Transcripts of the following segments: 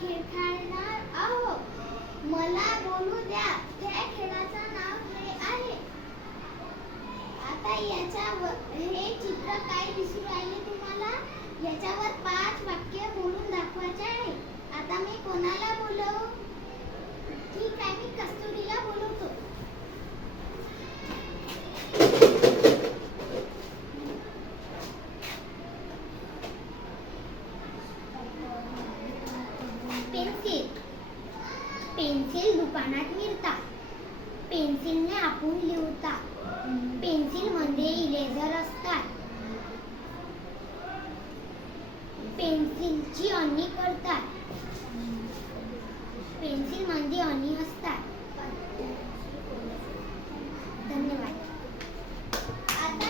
खेळ खेळणार आहोत. मला बोलू द्या. त्या खेळाचं नाव हे आहे. आता याच्यावर हे चित्र काय दिसू राहिले तुम्हाला? याच्यावर 5 वाक्य बोलून दाखवायचे आहे. आता मी कोणाला बोलवू? ठीक आहे, मी कस्तुरीला बोलवतो. पेन्सिल. पेन्सिल दुकानात मिळतात. पेन्सिलने आपण लिहितात. पेन्सिल मध्ये इरेजर असतात. पेन्सिलची अणी करतात. पेन्सिल मध्ये अणी असतात. धन्यवाद. आता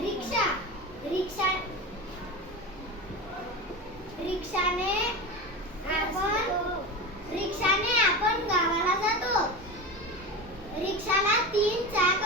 रिक्षा. रिक्षाने आपण गावाला जातो. रिक्षाला 3 चाक